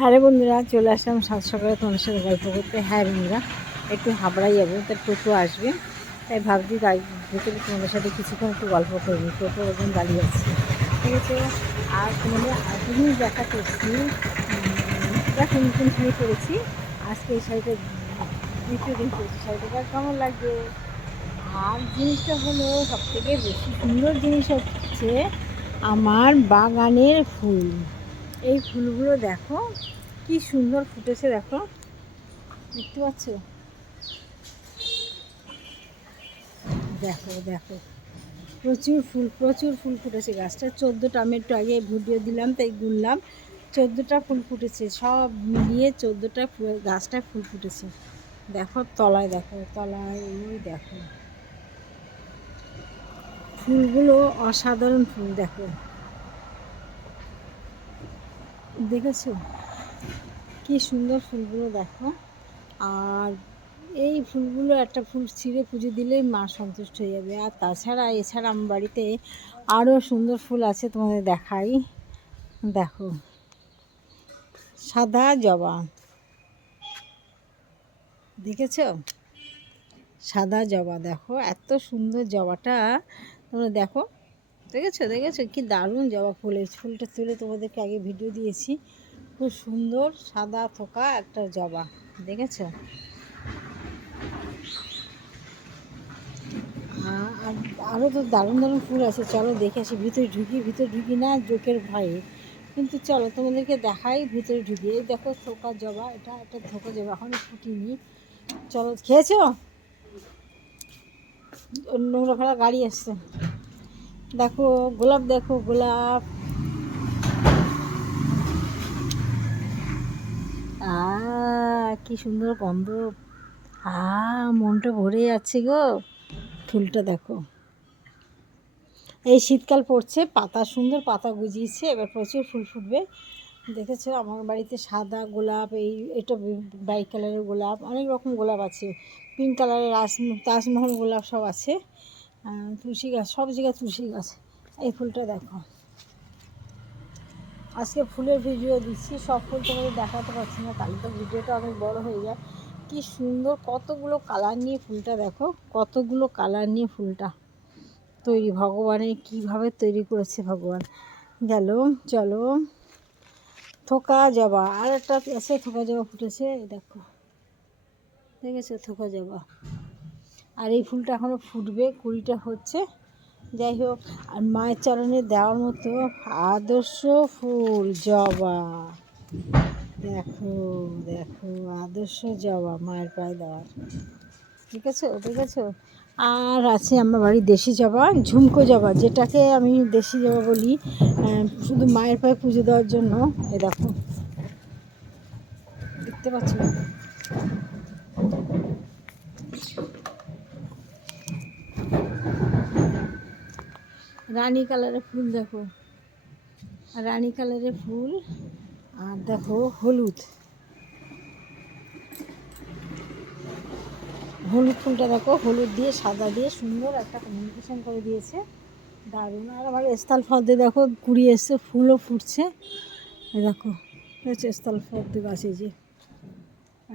হ্যাঁ রে বন্ধুরা, চলে আসলাম সাত সকালে তোমাদের সাথে গল্প করতে। হ্যাঁ বন্ধুরা, একটু হাবড়াই যাবো, তার টোটো আসবে, তাই ভাবছি গাড়ি ভেতরে তোমাদের সাথে কিছুক্ষণ একটু গল্প করবি। টোটো ওরকম দাঁড়িয়ে আছে, ঠিক আছে। আর তোমাদের আরেকটা জিনিস দেখাতে এসেছি। দেখো নতুন শাড়ি পরেছি, আজকে এই শাড়িটা দ্বিতীয় দিন পরেছি। শাড়িটা কেমন লাগবে? আর জিনিসটা হলো, সবথেকে বেশি সুন্দর জিনিস হচ্ছে আমার বাগানের ফুল। এই ফুলগুলো দেখো কি সুন্দর ফুটেছে, দেখো, দেখতে পাচ্ছ? দেখো দেখো, প্রচুর ফুল, প্রচুর ফুল ফুটেছে গাছটা। 14টা, আমি একটু আগে ভিডিও দিলাম তাই গুনলাম, 14টা ফুল ফুটেছে। সব মিলিয়ে 14টা গাছটায় ফুল ফুটেছে। দেখো তলায়, দেখো তলায়, ওই দেখো ফুলগুলো অসাধারণ ফুল, দেখো, দেখেছো কি সুন্দর ফুলগুলো, দেখো। আর এই ফুলগুলো, একটা ফুল ছিঁড়ে পুজো দিলেই মা সন্তুষ্ট হয়ে যাবে। আর তাছাড়া এছাড়া আমার বাড়িতে আরও সুন্দর ফুল আছে, তোমাদের দেখাই। দেখো, সাদা জবা, দেখেছো? সাদা জবা, দেখো এত সুন্দর জবাটা, তোমরা দেখো, দেখেছো দেখেছো কি দারুণ জবা ফুল। এই ফুলটা তুলে তোমাদেরকে আগে ভিডিও দিয়েছি। খুব সুন্দর সাদা থোকা একটা জবা, দেখেছো? আরও তো দারুণ দারুণ ফুল আছে, চলো দেখে আসি। ভিতরে ঢুকি না জোকের ভয়ে, কিন্তু চলো তোমাদেরকে দেখাই ভিতরে ঢুকি। এই দেখো থোকা জবা, এটা একটা থোকা জবা, এখনও ফুটিনি। চলো, খেয়েছো? নোংরা ফেলা গাড়ি আসছে। দেখো গোলাপ, দেখো গোলাপ, কি সুন্দর গন্ধ। মনটা ভরে যাচ্ছে গো। ফুলটা দেখো, এই শীতকাল পড়ছে, পাতা সুন্দর পাতা গুজিয়েছে, এবার প্রচুর ফুল ফুটবে। দেখেছো আমার বাড়িতে সাদা গোলাপ, এটা বাই কালারের গোলাপ, অনেক রকম গোলাপ আছে, পিঙ্ক কালারের তাজমহল গোলাপ সব আছে। তুলসী গাছ, সব জায়গায় তুলসী গাছ। এই ফুলটা দেখো, আজকে ফুলের ভিডিও দিচ্ছি, সব ফুল তোমাদের দেখাতে পারছি না, তাহলে তো ভিডিওটা অনেক বড় হয়ে যায়। কি সুন্দর, কতগুলো কালার নিয়ে ফুলটা, দেখো কতগুলো কালার নিয়ে ফুলটা তৈরি, ভগবানের কীভাবে তৈরি করেছে ভগবান। গেল, চলো। থোকা জবা, আর একটা আছে থোকা জবা ফুটেছে, দেখো, দেখেছো থোকা জবা। আর এই ফুলটা এখনও ফুটবে, কুড়িটা হচ্ছে। যাই হোক, আর মায়ের চরণে দেওয়ার মতো আদর্শ ফুল জবা, দেখো দেখো, আদর্শ জবা মায়ের পায়ে দেওয়ার, দেখেছো দেখেছো। আর আছে আমার বাড়ির দেশি জবা, ঝুমকো জবা, যেটাকে আমি দেশি জবা বলি, শুধু মায়ের পায়ে পুজো দেওয়ার জন্য। এ দেখো, দেখতে পাচ্ছ? রানী কালারের ফুল, দেখো রানী কালারের ফুল। আর দেখো হলুদ, হলুদ ফুলটা দেখো, হলুদ দিয়ে সাদা দিয়ে সুন্দর একটা কমিউনিকেশন করে দিয়েছে, দারুণ। আর আমার স্থল ফদ্দে দেখো কুড়ি এসছে, ফুলও ফুটছে, দেখো হচ্ছে স্থল পদ্ম গাছে, যে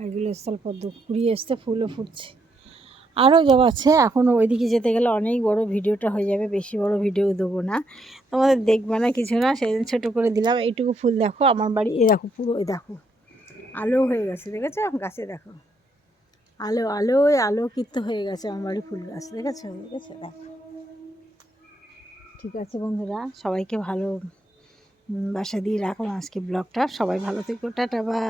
এগুলো স্থল পদ্ম কুড়ি এসছে, ফুলও ফুটছে। আরও জবা আছে, এখনও ওইদিকে যেতে গেলে অনেক বড় ভিডিওটা হয়ে যাবে, বেশি বড় ভিডিও দেবো না, তোমাদের দেখবে না কিছু না, সেদিন ছোটো করে দিলাম। এইটুকু ফুল দেখো আমার বাড়ি, এ দেখো পুরো, এ দেখো আলো হয়ে গেছে, দেখেছো গাছে, দেখো আলো আলো, আলোকিত হয়ে গেছে আমার বাড়ি ফুল গাছ, দেখেছো দেখেছো, দেখো। ঠিক আছে বন্ধুরা, সবাইকে ভালো বাসা দিয়ে রাখলাম আজকে ব্লগটা। সবাই ভালো থেকো, টাটা, বাই।